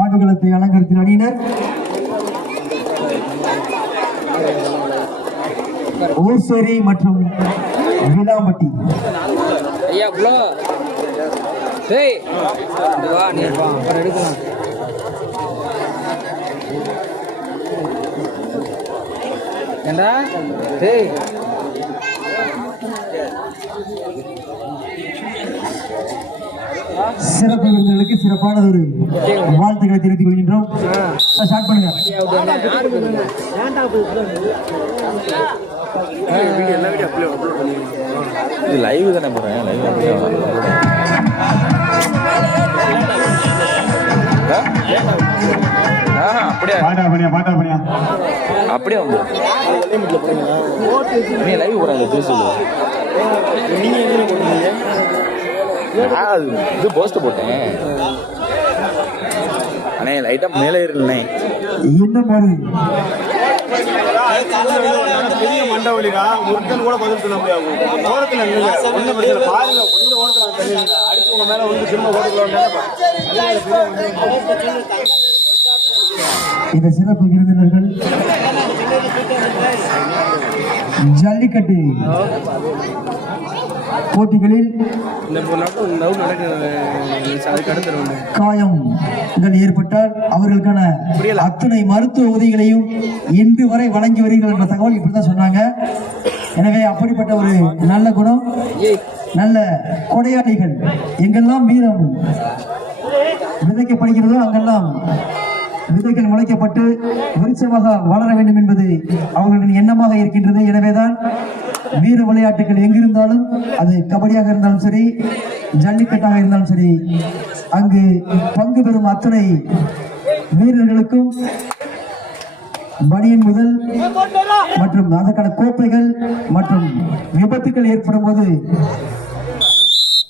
ஆடுகளத்தை அலங்கரித்து அணியினர். ஊசேரி மற்றும் விலாம்பட்டி. ஐயா ப்ளோ டேய். வா நீ வா அப்புறம் எடுக்கலாம். ஏண்டா டேய். சிறப்பு விருந்தினர்களுக்கு சிறப்பான ஒரு வாழ்த்துக்களை தெரிவித்துக் கொள்கின்றோம். ஸ்டார்ட் பண்ணுங்க. இது லைவ் தானே போறேன். லைவ் அப்படியே? பாட்டா பண்ணியா பாட்டா பண்ணியா? அப்படியே வந்து? நீ லைவ் போறாங்க இது போஸ்ட் போட்டேன். அண்ணே லைட்டா மேலே இருந்தே இன்னும் ஒரு பெரிய ஒருத்தன் கூட பதில் சொல்ல முடியாது. ஓரத்துல நில்லுங்க. ஒண்ணும் பிரச்சனை இல்ல. பாருங்க கொஞ்சம் ஓரத்துல தள்ளி நில்லுங்க. அடிச்சு உங்க மேல வந்து திரும்ப ஓரத்துல இந்த சிறப்பு விருந்தினர்கள் ஜல்லிக்கட்டு. போட்டிகளில் காயங்கள் ஏற்பட்டால் அவர்களுக்கான அத்தனை மருத்துவ உதவிகளையும் இன்று வரை வழங்கி வருகிறீர்கள் என்ற தகவல் இப்படிதான் சொன்னாங்க. எனவே அப்படிப்பட்ட ஒரு நல்ல குணம் நல்ல கொடையாளிகள் எங்கெல்லாம் வீரம் விதைக்கப்படுகிறதோ அங்கெல்லாம் விதைகள் முளைக்கப்பட்டு விருட்சமாக வளர வேண்டும் என்பது அவர்களின் எண்ணமாக இருக்கின்றது. எனவேதான் வீர விளையாட்டுகள் எங்கிருந்தாலும் அது கபடியாக இருந்தாலும் சரி ஜல்லிக்கட்டாக இருந்தாலும் சரி அங்கு பங்கு பெறும் அத்தனை வீரர்களுக்கும் மணியின் முதல் மற்றும் அதற்கான கோப்பைகள் மற்றும் விபத்துக்கள் ஏற்படும் போது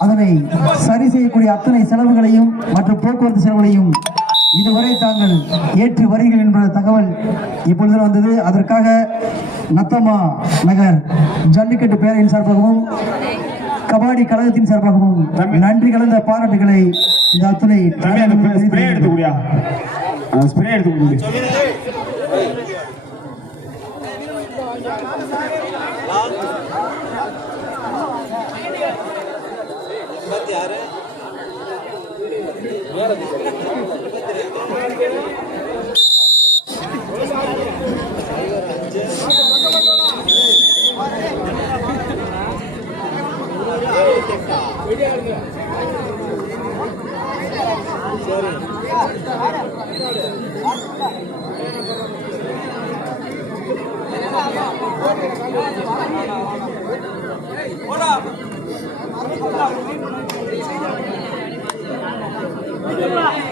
அதனை சரி செய்யக்கூடிய அத்தனை செலவுகளையும் மற்றும் போக்குவரத்து செலவுகளையும் இதுவரை தாங்கள் ஏற்று வருகிறீர்கள் என்ற தகவல் இப்பொழுது வந்தது. அதற்காக நத்தமா நகர் ஜல்லிக்கட்டு பேரவையின் சார்பாகவும் கபாடி கழகத்தின் சார்பாகவும் நன்றி கலந்த பாராட்டுகளை இந்த அத்துணை தம்பி அந்த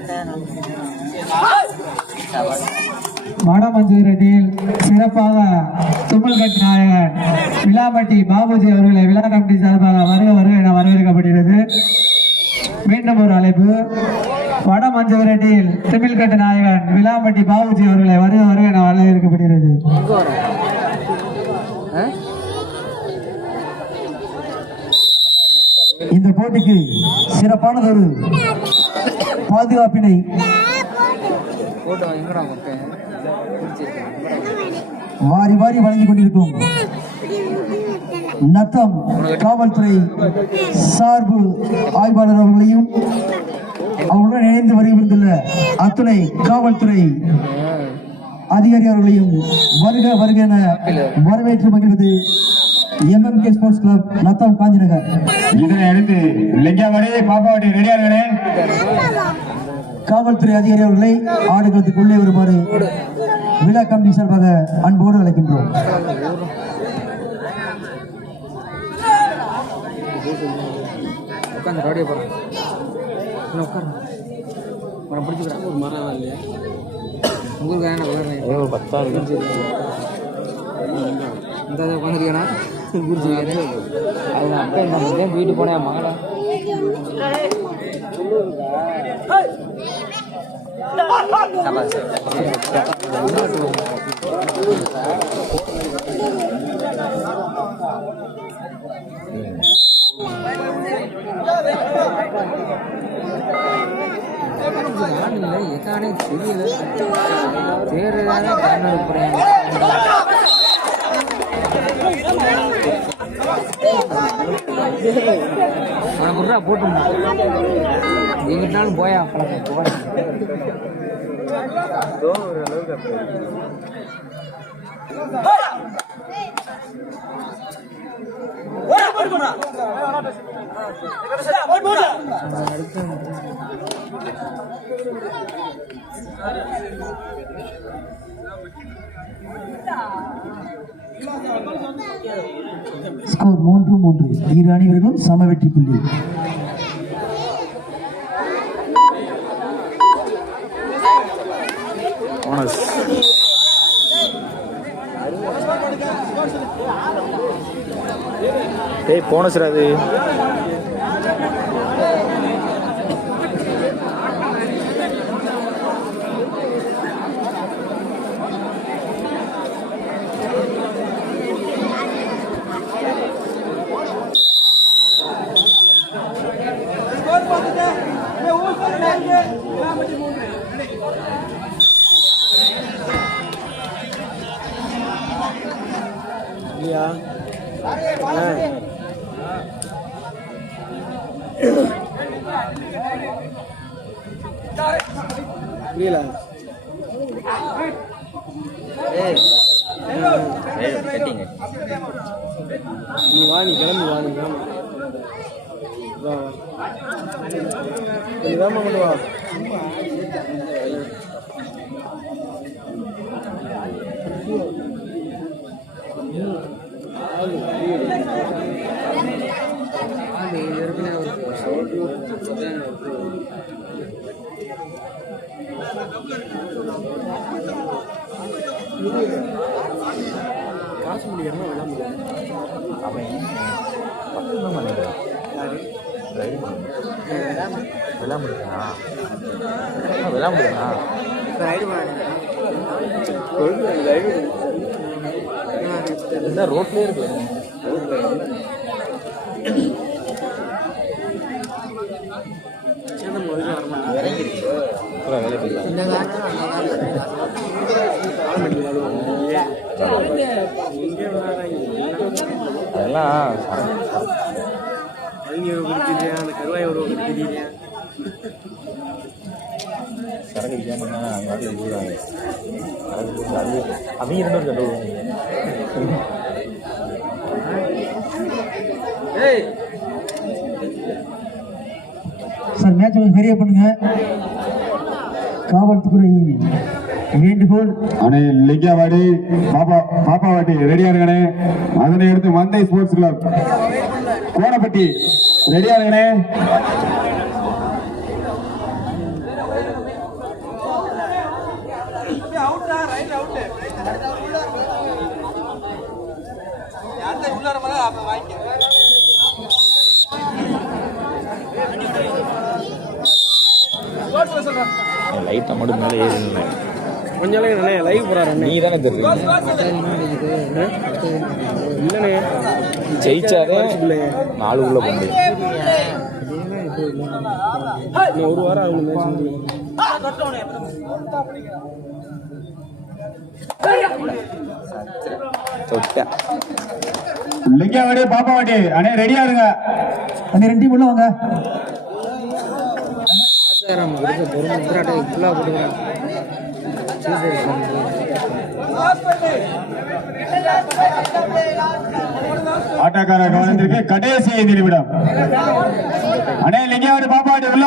ஸ்ப்ரே எடுத்து சிறப்பாக தும்மல்கட் நாயகன் விழாமட்டி பாபுஜி அவர்களை விழா கமிட்டி சார்பாக வருக வருக என வரவேற்கப்படுகிறது. மீண்டும் ஒரு அழைப்பு. வடமஞ்சூரடியில் திமிழ்கட்டு நாயகன் விழாமட்டி பாபுஜி அவர்களை வருக வருக என வரவேற்கப்படுகிறது. இந்த போட்டிக்கு சிறப்பானதொரு பாதுகாப்பினை வாரி வாரி வழங்கிக் கொண்டிருக்கும் நத்தம் காவல்துறை சார்பு ஆய்வாளர் அவர்களையும் அவர்களுடன் இணைந்து வருகின்ற அத்துணை காவல்துறை அதிகாரி அவர்களையும் வருக வருக என வரவேற்று மகிழ்வது M M K sports club Natham Kanchinagar இதனை அடுத்து லிங்காவடி பாப்பாவடி ரெடியா இருக்கனே காவல்துறை அதிகாரி அவர்களை ஆடுகளத்துக்கு உள்ளே வருமாறு விழா கமிட்டி சார்பாக அன்போடு அழைக்கின்றோம். உட்காந்து ரவுடியை போகிறேன் பிடிச்சிக்கிறேன். ஒரு மரம் இல்லையா உங்களுக்கு பத்தாவது இந்த உட்காந்துருக்கேனா? புரிஞ்சுக்கிறேன் அது நான் அப்பா நம்ம வீட்டு போனேன் மகளா எதானே தெரியல தேர்தலான கண்ணு போறேன் உனக்கு விட்றா போட்டு எங்கிட்டாலும் போயா பழக்கம். போகிறேன் ஸ்கோர் மூன்று மூன்று. இரு அணிவர்களும் சம வெற்றி புள்ளி. போனஸ் அது? புரியல நீ வா நீ கிளம்பி வா நீ கிளம்பி வா வா நீ வேமா கொண்டு வா அது காசு முடிக்கிறனா விளாண்டு அவன் பக்கம் பண்ணிடுறான் விளாமுடுறா விளாமுடுறா இந்த ரோட்லயே இருக்கு சேர்ந்த முதல்ல வரமாட்டேன் அப்புறம் வேலை போயிடலாம் இந்த இங்கே விளாட்றாங்க அதெல்லாம் சரக்கு சரக்கு அவங்க ஒரு தெரியல அந்த கருவாய் ஒரு தெரியல சரக்கு விற்காம அங்கே வாட்டில் போடுவாங்க அது அவங்க ரெண்டு பேரும் சண்டை சார் மேட்ச் கொஞ்சம் பெரிய பண்ணுங்க. காவல்துறையின் வேண்டுகோள் அண்ணே லிங்கவாடி பாப்பா பாப்பாவாட்டி ரெடியா இருங்கண்ணே அதனை அடுத்து மந்தை ஸ்போர்ட்ஸ் கிளப். கோணப்பட்டி ரெடியா இருங்கண்ணே லைட்டாக மட்டும் மேலே ஏறி கொஞ்ச நாளைக்கு லைவ் போறாரு நீ தானே தெரியுங்க இல்லைண்ணே ஜெயிச்சாரு இல்லையே நாலுக்குள்ள போக முடியும் ஒரு வாரம் ஆகும் மேட்ச் முடியும் தொட்டேன் லிங்கவாடி பாப்பாவாட்டி அண்ணே ரெடியா இருங்க அந்த ரெண்டு டீம் உள்ள வாங்க பொறுமை புறாட்டை ஃபுல்லாக போட்டுக்கிறேன் சரி சரி ஆட்டக்கார கவனத்திற்கு கடைசி ஐந்து நிமிடம். அடே லிங்கவாடி பாப்பாட்டு உள்ள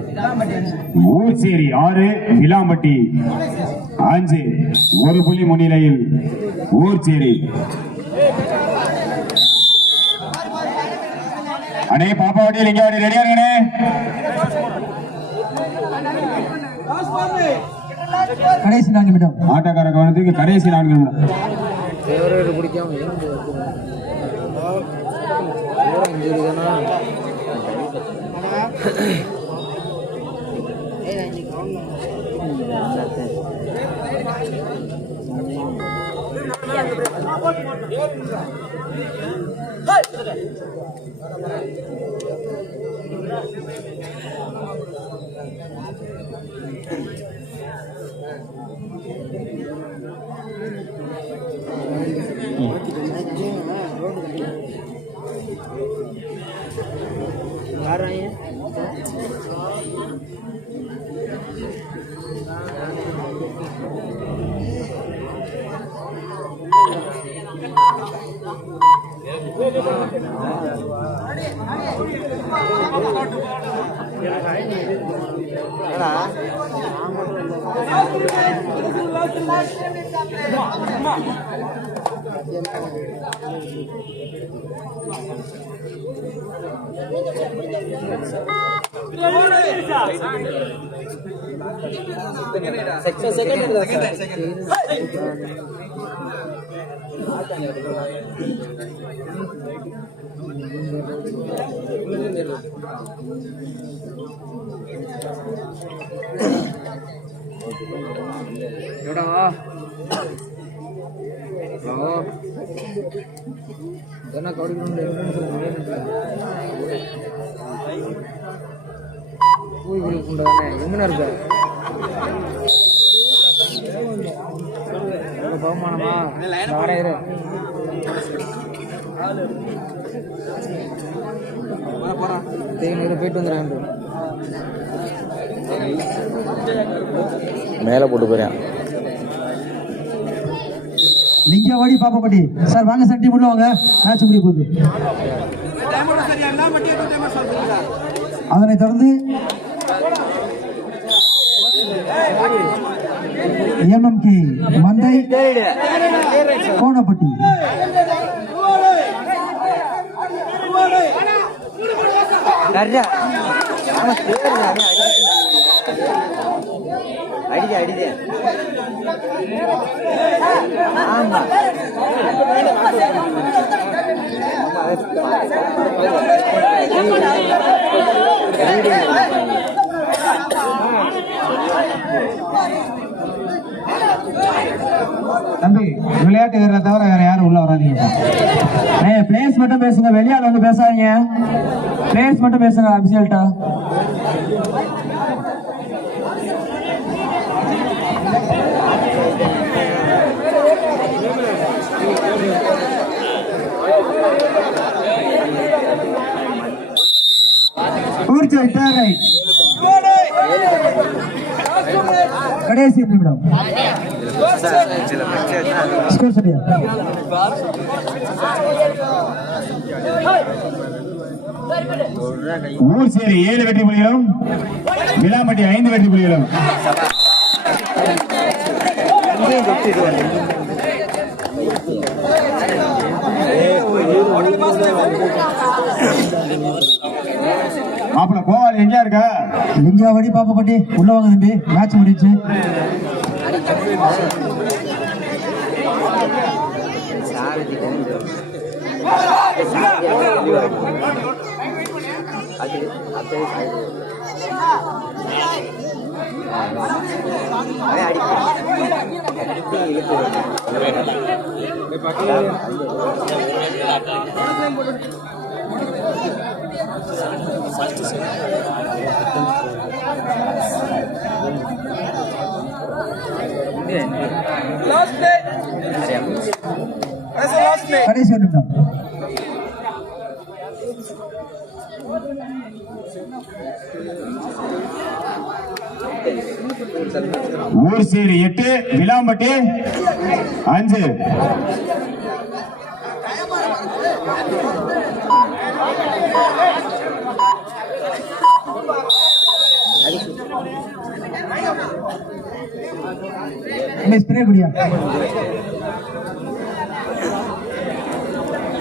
ஊர்சேரி ஆறு விலாம்பட்டி அஞ்சு. ஒரு புள்ளி முன்னிலையில் ஊர்சேரி அண்ணே பாப்பாவட்டி லிங்கவாடி ரெடியா இருக்கணே கடைசி நான்கு நிமிடம். ஆட்டக்கார கவனத்துக்கு கடைசி நான்கு நிமிடம். đây là những Thank you. घर आए हैं Come on, come on. Second second second second என்ன கபடி பூய்களுக்கு உண்டானே எங்கன இருக்க பகுமானமா ஆறாயிரம் போயிட்டு வந்துடுறேன் மேலே போட்டு போறேன். நீங்க ஓடி பாப்பா பாட்டி சார் வாங்க சார் டீம் உள்ள வாங்க. மேட்ச் முடிய போகுது. அதனை தொடர்ந்து எம்எம்கே மந்தை கோணப்பட்டி. அடிக்க அடிக்க ஆமா தம்பி விளையாட்டு வீரரை தவிர வேற யாரும் உள்ள வராதீங்க ஏய் பிளேயர்ஸ் மட்டும் பேசுங்க. வெளியால வந்து பேசாதீங்க. பிளேயர்ஸ் மட்டும் பேசுங்க அபிஷியல்ட்டா ஊர்ச்சி தேவை கடைசி நிமிடம் ஸ்கோர் சரியா ஊர்சேரி ஏழு வெற்றி புலிகளும் விலாம்பட்டி ஐந்து வெற்றி புலிகளும் Thank you. மாப்பிள கோவால் எங்கேயா இருக்க? லிங்காவடி பாப்பப்பட்டி உள்ள வாங்க தம்பி. மேட்ச் முடிச்சு சாரதி அது அது அவன் அடிப்பான் அடித்து இழுத்து கடைசி நிமிடம் ஊர் சீரி எட்டு விளாம்பட்டி அஞ்சு மிஸ் பிரியகுடியா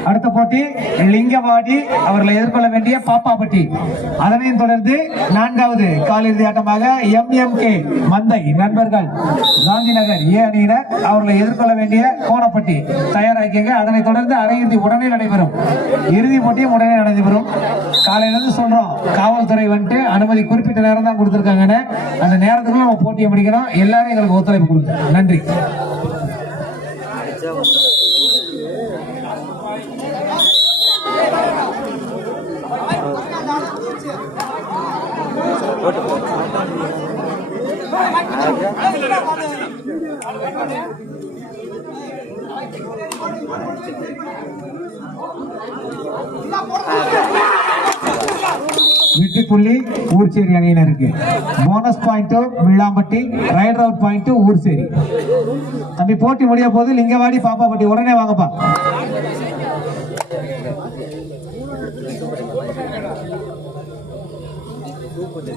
அடுத்த போட்டி லிங்கவாடி அவர்களை எதிர்கொள்ள வேண்டிய பாப்பாப்பட்டி அதனையும் தொடர்ந்து நான்காவது காலிறுதி ஆட்டமாக எம்எம்கே மந்தை நண்பர்கள் காந்தி நகர் ஏ அணியினர் அவர்களை எதிர்கொள்ள வேண்டிய கோணப்பட்டி. தயாராக்கிங்க அதனைத் தொடர்ந்து அரையிறுதி உடனே நடைபெறும். இறுதி போட்டியும் உடனே நடைபெறும். காலையிலிருந்து சொல்றோம் காவல்துறை வந்துட்டு அனுமதி குறிப்பிட்ட நேரம் தான் கொடுத்துருக்காங்கன்னு. அந்த நேரத்துக்குள்ள நம்ம போட்டியை முடிக்கிறோம் எல்லாரும் எங்களுக்கு ஒத்துழைப்பு கொடுங்க. நன்றி. வெற்றி புள்ளி ஊர்ச்சேரி அணியினருக்கு bonus point Villampatti raider out point Urcheri. தம்பி போட்டி முடிய போது லிங்கவாடி பாப்பாப்பட்டி உடனே வாங்கப்பா. போட்டி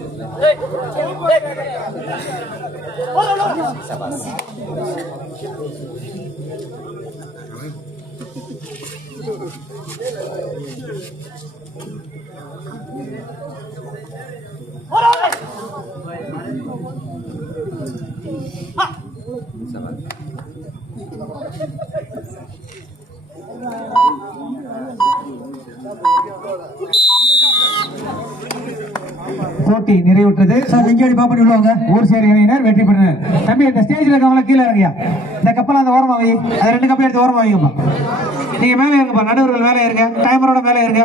நிறைவுற்றது சார் உள்ளவங்க ஊர்ச்சேரி அணியினர் வெற்றி பெற்றனர் தம்பி இந்த ஸ்டேஜ்ல இருக்கவங்கள கீழே இறங்கியா? இந்த கப்பல் அந்த ஓரமா வை. அது ரெண்டு கப்பல் எடுத்து ஓரமா வைங்கப்பா நீங்க மேலே இருங்கப்பா. நடுவர்கள் மேலே இருங்க. டைமரோட மேலே இருங்க.